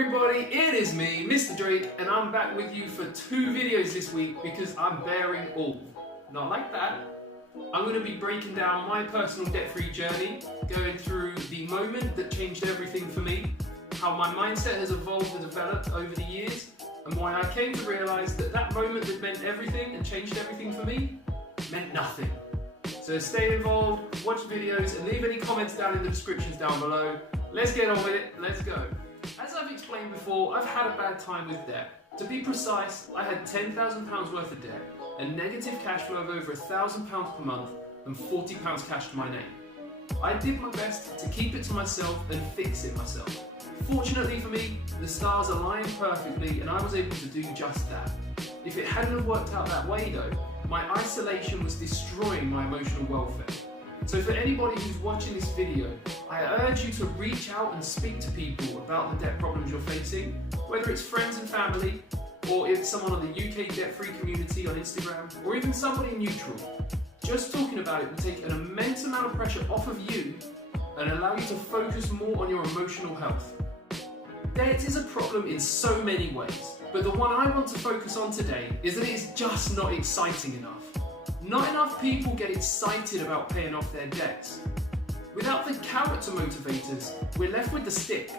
everybody, it is me, Mr. Drake, and I'm back with you for 2 videos this week because I'm bearing all. Not like that. I'm going to be breaking down my personal debt-free journey, going through the moment that changed everything for me, how my mindset has evolved and developed over the years, and why I came to realise that that moment that meant everything and changed everything for me meant nothing. So stay involved, watch videos, and leave any comments down in the descriptions down below. Let's get on with it, let's go. As I've explained before, I've had a bad time with debt. To be precise, I had £10,000 worth of debt, a negative cash flow of over £1,000 per month, and £40 cash to my name. I did my best to keep it to myself and fix it myself. Fortunately for me, the stars aligned perfectly and I was able to do just that. If it hadn't have worked out that way though, my isolation was destroying my emotional welfare. So for anybody who's watching this video, I urge you to reach out and speak to people about the debt problems you're facing, whether it's friends and family, or if someone on the UK debt-free community on Instagram, or even somebody neutral. Just talking about it will take an immense amount of pressure off of you and allow you to focus more on your emotional health. Debt is a problem in so many ways, but the one I want to focus on today is that it is just not exciting enough. Not enough people get excited about paying off their debts. Without the carrot to motivate us, we're left with the stick.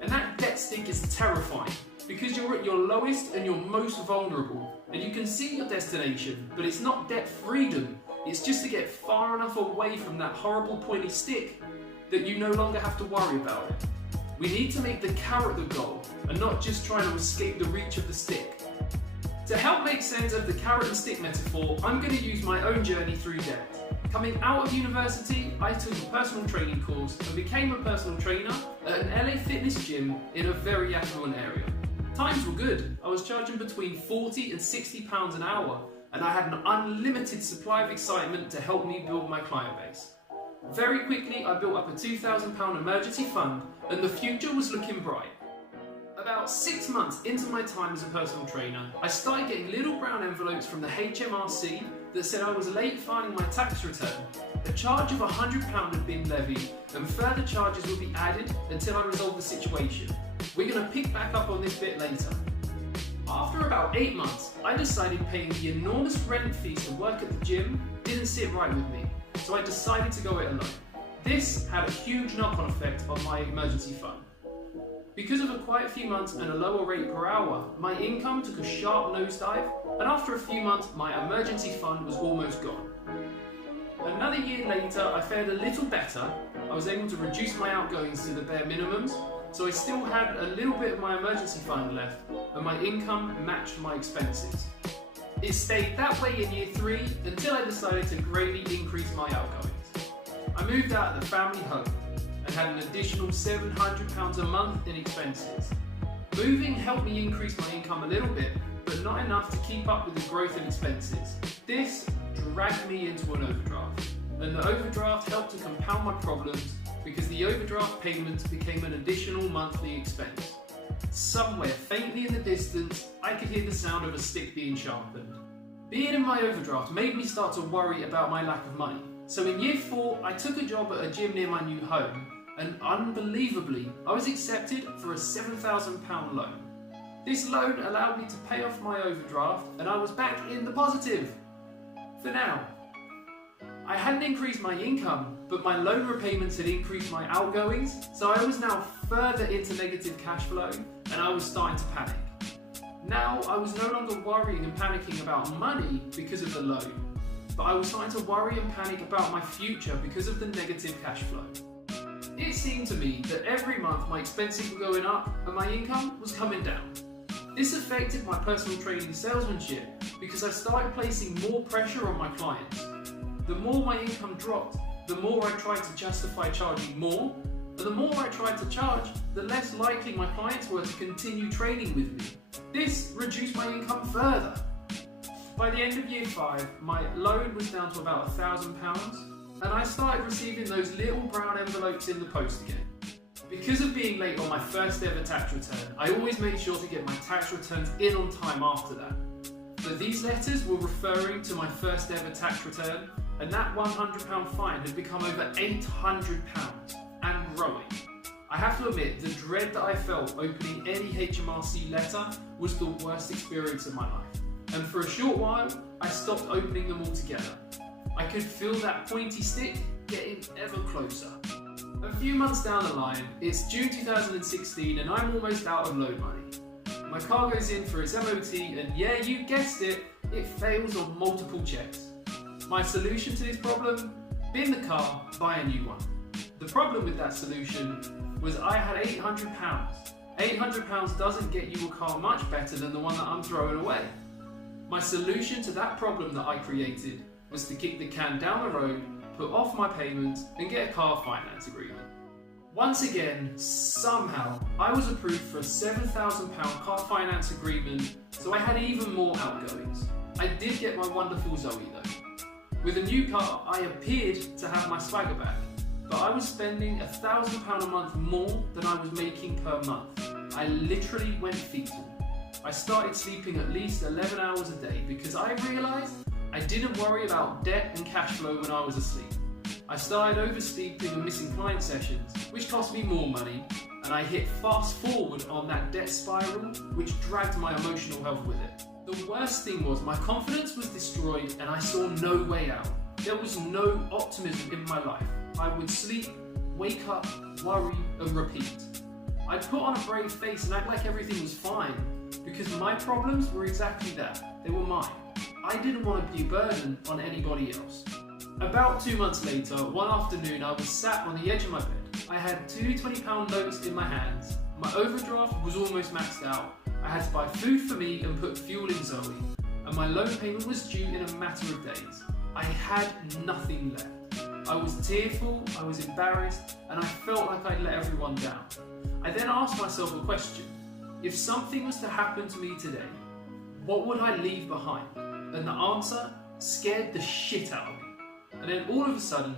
And that debt stick is terrifying because you're at your lowest and you're most vulnerable. And you can see your destination, but it's not debt freedom. It's just to get far enough away from that horrible pointy stick that you no longer have to worry about it. We need to make the carrot the goal and not just try to escape the reach of the stick. To help make sense of the carrot and stick metaphor, I'm going to use my own journey through debt. Coming out of university, I took a personal training course and became a personal trainer at an LA fitness gym in a very affluent area. Times were good. I was charging between £40 and £60 an hour, and I had an unlimited supply of excitement to help me build my client base. Very quickly, I built up a £2,000 emergency fund, and the future was looking bright. About 6 months into my time as a personal trainer, I started getting little brown envelopes from the HMRC that said I was late filing my tax return. A charge of £100 had been levied and further charges would be added until I resolved the situation. We're going to pick back up on this bit later. After about 8 months, I decided paying the enormous rent fees to work at the gym didn't sit right with me, so I decided to go it alone. This had a huge knock-on effect on my emergency fund. Because of quite a few months and a lower rate per hour, my income took a sharp nosedive, and after a few months, my emergency fund was almost gone. Another year later, I fared a little better. I was able to reduce my outgoings to the bare minimums, so I still had a little bit of my emergency fund left, and my income matched my expenses. It stayed that way in year 3 until I decided to greatly increase my outgoings. I moved out of the family home and had an additional £700 a month in expenses. Moving helped me increase my income a little bit, but not enough to keep up with the growth in expenses. This dragged me into an overdraft, and the overdraft helped to compound my problems because the overdraft payments became an additional monthly expense. Somewhere faintly in the distance, I could hear the sound of a stick being sharpened. Being in my overdraft made me start to worry about my lack of money. So in year 4, I took a job at a gym near my new home, and unbelievably, I was accepted for a £7,000 loan. This loan allowed me to pay off my overdraft, and I was back in the positive. For now. I hadn't increased my income, but my loan repayments had increased my outgoings, so I was now further into negative cash flow, and I was starting to panic. Now, I was no longer worrying and panicking about money because of the loan, but I was starting to worry and panic about my future because of the negative cash flow. It seemed to me that every month my expenses were going up and my income was coming down. This affected my personal training salesmanship because I started placing more pressure on my clients. The more my income dropped, the more I tried to justify charging more, and the more I tried to charge, the less likely my clients were to continue training with me. This reduced my income further. By the end of year 5, my loan was down to about £1,000, and I started receiving those little brown envelopes in the post again. Because of being late on my first ever tax return, I always made sure to get my tax returns in on time after that. But these letters were referring to my first ever tax return, and that £100 fine had become over £800 and growing. I have to admit, the dread that I felt opening any HMRC letter was the worst experience of my life. And for a short while, I stopped opening them altogether. I could feel that pointy stick getting ever closer. A few months down the line, it's June 2016 and I'm almost out of loan money. My car goes in for its MOT and yeah, you guessed it, it fails on multiple checks. My solution to this problem? Bin the car, buy a new one. The problem with that solution was I had £800. £800 doesn't get you a car much better than the one that I'm throwing away. My solution to that problem that I created was to kick the can down the road, put off my payments and get a car finance agreement. Once again, somehow, I was approved for a £7,000 car finance agreement, so I had even more outgoings. I did get my wonderful Zoe though. With a new car, I appeared to have my swagger back, but I was spending £1,000 a month more than I was making per month. I literally went fetal. I started sleeping at least 11 hours a day because I realised I didn't worry about debt and cash flow when I was asleep. I started oversleeping and missing client sessions, which cost me more money, and I hit fast forward on that debt spiral, which dragged my emotional health with it. The worst thing was my confidence was destroyed and I saw no way out. There was no optimism in my life. I would sleep, wake up, worry and repeat. I'd put on a brave face and act like everything was fine, because my problems were exactly that. They were mine. I didn't want to be a burden on anybody else. About 2 months later, one afternoon I was sat on the edge of my bed. I had two £20 notes in my hands. My overdraft was almost maxed out. I had to buy food for me and put fuel in Zoe. And my loan payment was due in a matter of days. I had nothing left. I was tearful, I was embarrassed, and I felt like I'd let everyone down. I then asked myself a question. If something was to happen to me today, what would I leave behind? And the answer scared the shit out of me. And then all of a sudden,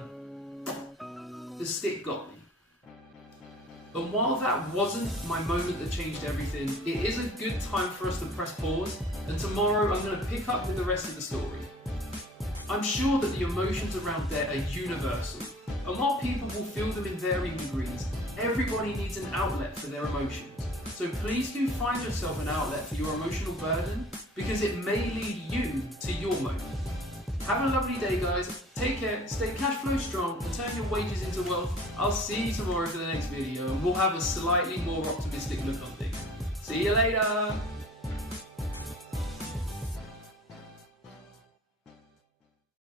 the stick got me. And while that wasn't my moment that changed everything, it is a good time for us to press pause, and tomorrow I'm going to pick up with the rest of the story. I'm sure that the emotions around debt are universal, and while people will feel them in varying degrees, everybody needs an outlet for their emotions. So please do find yourself an outlet for your emotional burden, because it may lead you to your moment. Have a lovely day guys, take care, stay cash flow strong and turn your wages into wealth. I'll see you tomorrow for the next video and we'll have a slightly more optimistic look on things. See you later!